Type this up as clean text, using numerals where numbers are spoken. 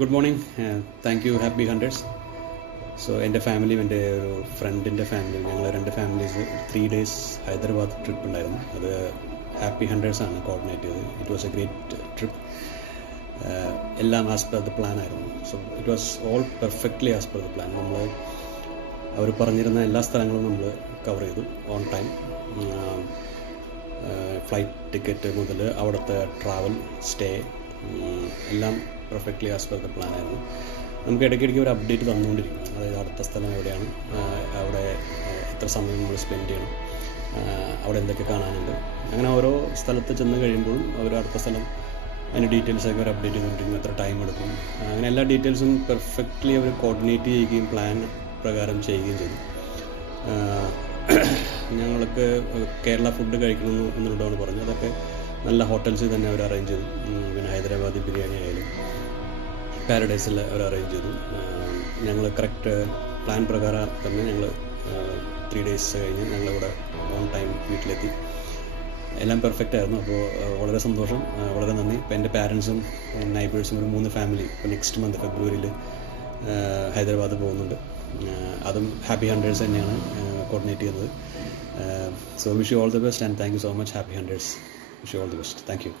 Good morning. Thank you happy hunters. So എൻ്റെ ഫാമിലിയും എൻ്റെ ഒരു ഫ്രണ്ടിൻ്റെ ഫാമിലിയും ഞങ്ങൾ രണ്ട് ഫാമിലീസ് 3 days ഹൈദരാബാദ് ട്രിപ്പ് ഉണ്ടായിരുന്നു. അത് ഹാപ്പി ഹണ്ടേഴ്സാണ് കോർഡിനേറ്റ് ചെയ്തത്. It was A great trip. എല്ലാം ആസ് പെർ ദ പ്ലാൻ ആയിരുന്നു. So it was all perfectly as per the plan. നമ്മൾ അവർ പറഞ്ഞിരുന്ന എല്ലാ സ്ഥലങ്ങളും നമ്മൾ കവർ ചെയ്തു ഓൺ ടൈം. ഫ്ലൈറ്റ് ടിക്കറ്റ് മുതൽ അവിടുത്തെ ട്രാവൽ, സ്റ്റേ എല്ലാം perfectly as per the plan ആയിരുന്നു. നമുക്ക് ഇടയ്ക്കിടയ്ക്ക് ഒരു അപ്ഡേറ്റ് തന്നുകൊണ്ടിരിക്കും. അതായത് അടുത്ത സ്ഥലം എവിടെയാണ്, അവിടെ എത്ര സമയം നമ്മൾ സ്പെൻഡ് ചെയ്യണം, അവിടെ എന്തൊക്കെ കാണാനുണ്ട്. അങ്ങനെ ഓരോ സ്ഥലത്ത് ചെന്ന് കഴിയുമ്പോഴും അവർ അടുത്ത സ്ഥലം അതിൻ്റെ ഡീറ്റെയിൽസൊക്കെ അവർ അപ്ഡേറ്റ് ചെയ്തുകൊണ്ടിരിക്കും. എത്ര ടൈം എടുക്കും, അങ്ങനെ എല്ലാ ഡീറ്റെയിൽസും പെർഫെക്റ്റ്ലി അവർ കോർഡിനേറ്റ് ചെയ്യുകയും പ്ലാൻ പ്രകാരം ചെയ്യുകയും ചെയ്തു. ഞങ്ങൾക്ക് കേരള ഫുഡ് കഴിക്കണമെന്ന് എന്നുള്ളതാണ് പറഞ്ഞു. അതൊക്കെ നല്ല ഹോട്ടൽസിൽ തന്നെ അവർ അറേഞ്ച് ചെയ്തു. പിന്നെ ഹൈദരാബാദി ബിരിയാണി ആയാലും പാരഡൈസിൽ അവർ അറേഞ്ച് ചെയ്തു. ഞങ്ങൾ കറക്റ്റ് പ്ലാൻ പ്രകാരം തന്നെ ഞങ്ങൾ 3 days കഴിഞ്ഞ് ഞങ്ങളിവിടെ ഓൺ ടൈം വീട്ടിലെത്തി. എല്ലാം പെർഫെക്റ്റ് ആയിരുന്നു. അപ്പോൾ വളരെ സന്തോഷം, വളരെ നന്ദി. ഇപ്പോൾ എൻ്റെ പാരൻസും നൈബേഴ്സും ഒരു 3 ഫാമിലി ഇപ്പോൾ നെക്സ്റ്റ് മന്ത് ഫെബ്രുവരിയിൽ ഹൈദരാബാദ് പോകുന്നുണ്ട്. അതും ഹാപ്പി ഹണ്ടേഴ്സ് തന്നെയാണ് കോർഡിനേറ്റ് ചെയ്യുന്നത്. So wish you all the best and thank you so much happy hunters. Wish you all the best. Thank you.